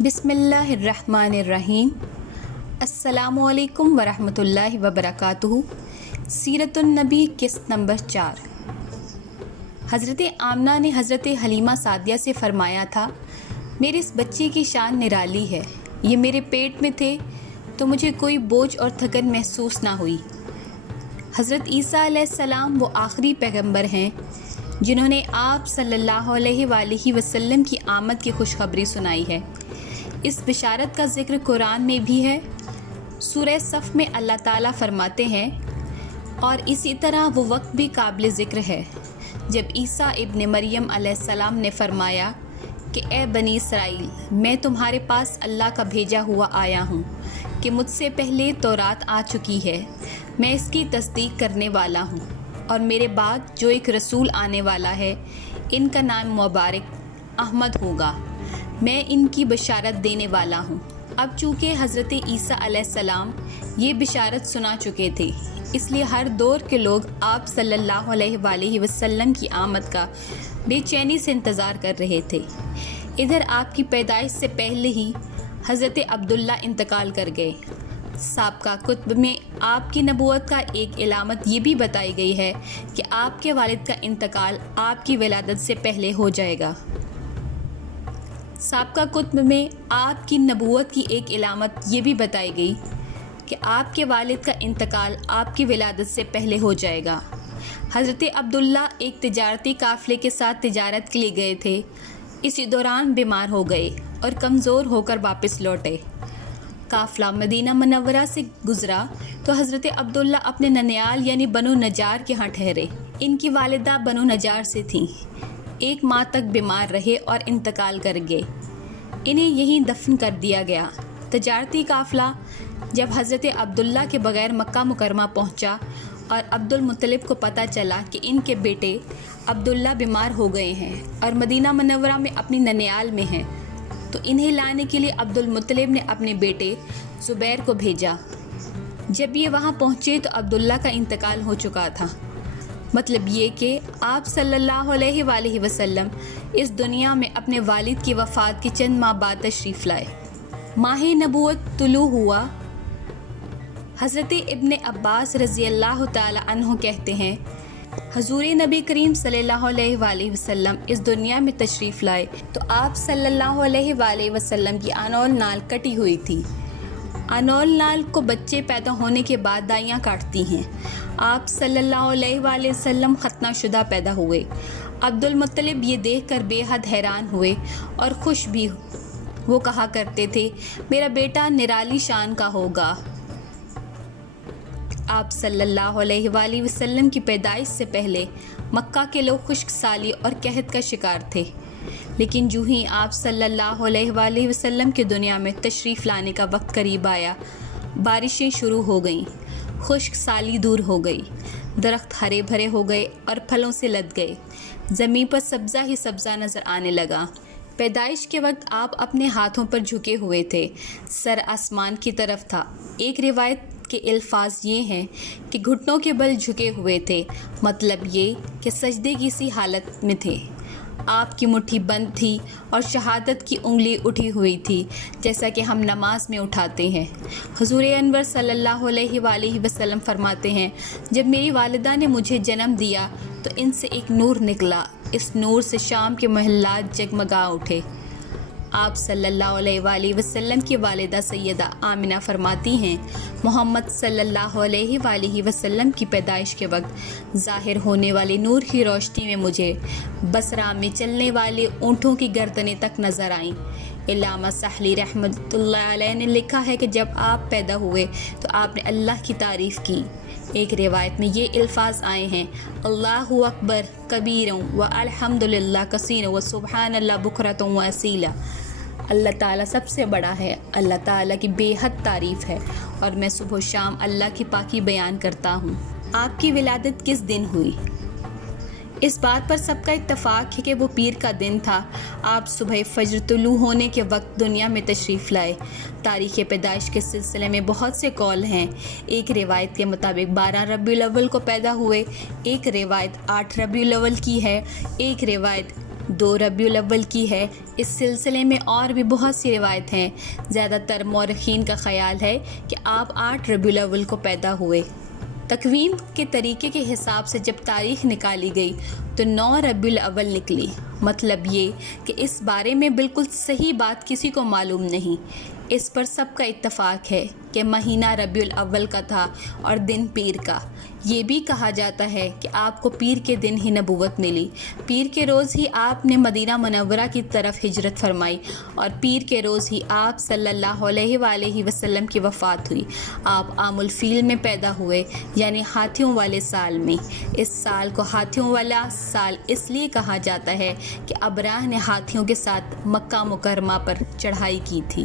بسم اللہ الرحمن الرحیم۔ السلام علیکم ورحمۃ اللہ وبرکاتہ۔ سیرت النبی قسط نمبر 4۔ حضرت آمنہ نے حضرت حلیمہ سعدیہ سے فرمایا تھا، میرے اس بچے کی شان نرالی ہے، یہ میرے پیٹ میں تھے تو مجھے کوئی بوجھ اور تھکن محسوس نہ ہوئی۔ حضرت عیسیٰ علیہ السلام وہ آخری پیغمبر ہیں جنہوں نے آپ صلی اللہ علیہ وآلہ وسلم کی آمد کی خوشخبری سنائی ہے۔ اس بشارت کا ذکر قرآن میں بھی ہے۔ سورہ صف میں اللہ تعالیٰ فرماتے ہیں، اور اسی طرح وہ وقت بھی قابل ذکر ہے جب عیسیٰ ابن مریم علیہ السلام نے فرمایا کہ اے بنی اسرائیل، میں تمہارے پاس اللہ کا بھیجا ہوا آیا ہوں کہ مجھ سے پہلے تورات آ چکی ہے، میں اس کی تصدیق کرنے والا ہوں، اور میرے بعد جو ایک رسول آنے والا ہے ان کا نام مبارک احمد ہوگا، میں ان کی بشارت دینے والا ہوں۔ اب چونکہ حضرت عیسیٰ علیہ السلام یہ بشارت سنا چکے تھے، اس لیے ہر دور کے لوگ آپ صلی اللہ علیہ وآلہ وسلم کی آمد کا بے چینی سے انتظار کر رہے تھے۔ ادھر آپ کی پیدائش سے پہلے ہی حضرت عبداللہ انتقال کر گئے۔ سابقہ کتب میں آپ کی نبوت کا ایک علامت یہ بھی بتائی گئی ہے کہ آپ کے والد کا انتقال آپ کی ولادت سے پہلے ہو جائے گا۔ سابقہ کتب میں آپ کی نبوت کی ایک علامت یہ بھی بتائی گئی کہ آپ کے والد کا انتقال آپ کی ولادت سے پہلے ہو جائے گا۔ حضرت عبداللہ ایک تجارتی قافلے کے ساتھ تجارت کے لیے گئے تھے، اسی دوران بیمار ہو گئے اور کمزور ہو کر واپس لوٹے۔ قافلہ مدینہ منورہ سے گزرا تو حضرت عبداللہ اپنے ننیال یعنی بنو نجار کے ہاں ٹھہرے۔ ان کی والدہ بنو نجار سے تھیں، ایک ماہ تک بیمار رہے اور انتقال کر گئے۔ انہیں یہیں دفن کر دیا گیا۔ تجارتی قافلہ جب حضرت عبداللہ کے بغیر مکہ مکرمہ پہنچا اور عبد المطلب کو پتہ چلا کہ ان کے بیٹے عبداللہ بیمار ہو گئے ہیں اور مدینہ منورہ میں اپنی ننیال میں ہیں، تو انہیں لانے کے لیے عبد المطلب نے اپنے بیٹے زبیر کو بھیجا۔ جب یہ وہاں پہنچے تو عبداللہ کا انتقال ہو چکا تھا۔ مطلب یہ کہ آپ صلی اللہ علیہ وآلہ وسلم اس دنیا میں اپنے والد کی وفات کے چند ماہ بعد تشریف لائے۔ ماہ نبوت طلوع ہوا۔ حضرت ابن عباس رضی اللہ تعالی عنہ کہتے ہیں، حضور نبی کریم صلی اللہ علیہ وآلہ وسلم اس دنیا میں تشریف لائے تو آپ صلی اللہ علیہ وآلہ وسلم کی انول نال کٹی ہوئی تھی۔ انول نال کو بچے پیدا ہونے کے بعد دائیاں کاٹتی ہیں۔ آپ صلی اللہ علیہ وآلہ وسلم ختنہ شدہ پیدا ہوئے۔ عبد المطلب یہ دیکھ کر بے حد حیران ہوئے اور خوش بھی۔ وہ کہا کرتے تھے، میرا بیٹا نرالی شان کا ہوگا۔ آپ صلی اللہ علیہ وآلہ وسلم کی پیدائش سے پہلے مکہ کے لوگ خشک سالی اور قحط کا شکار تھے، لیکن جو ہی آپ صلی اللہ علیہ وآلہ وسلم کی دنیا میں تشریف لانے کا وقت قریب آیا، بارشیں شروع ہو گئیں، خشک سالی دور ہو گئی، درخت ہرے بھرے ہو گئے اور پھلوں سے لد گئے، زمین پر سبزہ ہی سبزہ نظر آنے لگا۔ پیدائش کے وقت آپ اپنے ہاتھوں پر جھکے ہوئے تھے، سر آسمان کی طرف تھا۔ ایک روایت کے الفاظ یہ ہیں کہ گھٹنوں کے بل جھکے ہوئے تھے، مطلب یہ کہ سجدے کی سی حالت میں تھے۔ آپ کی مٹھی بند تھی اور شہادت کی انگلی اٹھی ہوئی تھی، جیسا کہ ہم نماز میں اٹھاتے ہیں۔ حضور انور صلی اللہ علیہ وآلہ وسلم فرماتے ہیں، جب میری والدہ نے مجھے جنم دیا تو ان سے ایک نور نکلا، اس نور سے شام کے محلات جگمگا اٹھے۔ آپ صلی اللہ علیہ وآلہ وسلم کی والدہ سیدہ آمنہ فرماتی ہیں، محمد صلی اللہ علیہ وآلہ وسلم کی پیدائش کے وقت ظاہر ہونے والے نور کی روشنی میں مجھے بصرہ میں چلنے والے اونٹوں کی گردنیں تک نظر آئیں۔ علامہ سحلی رحمۃ اللہ علیہ نے لکھا ہے کہ جب آپ پیدا ہوئے تو آپ نے اللہ کی تعریف کی۔ ایک روایت میں یہ الفاظ آئے ہیں، اللہ اکبر کبیرا والحمدللہ کثیرا وسبحان اللہ بکرۃ واصیلا۔ اللہ تعالیٰ سب سے بڑا ہے، اللہ تعالیٰ کی بے حد تعریف ہے، اور میں صبح و شام اللہ کی پاکی بیان کرتا ہوں۔ آپ کی ولادت کس دن ہوئی؟ اس بات پر سب کا اتفاق ہے کہ وہ پیر کا دن تھا۔ آپ صبح فجر طلوع ہونے کے وقت دنیا میں تشریف لائے۔ تاریخ پیدائش کے سلسلے میں بہت سے قول ہیں۔ ایک روایت کے مطابق 12 ربیع الاول کو پیدا ہوئے، ایک روایت 8 ربیع الاول کی ہے، ایک روایت 2 ربیع الاول کی ہے۔ اس سلسلے میں اور بھی بہت سی روایت ہیں۔ زیادہ تر مورخین کا خیال ہے کہ آپ 8 ربیع الاول کو پیدا ہوئے۔ تقویم کے طریقے کے حساب سے جب تاریخ نکالی گئی تو 9 ربیع الاول نکلی۔ مطلب یہ کہ اس بارے میں بالکل صحیح بات کسی کو معلوم نہیں۔ اس پر سب کا اتفاق ہے کہ مہینہ ربیع الاول کا تھا اور دن پیر کا۔ یہ بھی کہا جاتا ہے کہ آپ کو پیر کے دن ہی نبوت ملی۔ پیر کے روز ہی آپ نے مدینہ منورہ کی طرف ہجرت فرمائی اور پیر کے روز ہی آپ صلی اللہ علیہ وآلہ وسلم کی وفات ہوئی۔ آپ عام الفیل میں پیدا ہوئے، یعنی ہاتھیوں والے سال میں۔ اس سال کو ہاتھیوں والا سال اس لیے کہا جاتا ہے کہ ابراہ نے ہاتھیوں کے ساتھ مکہ مکرمہ پر چڑھائی کی تھی۔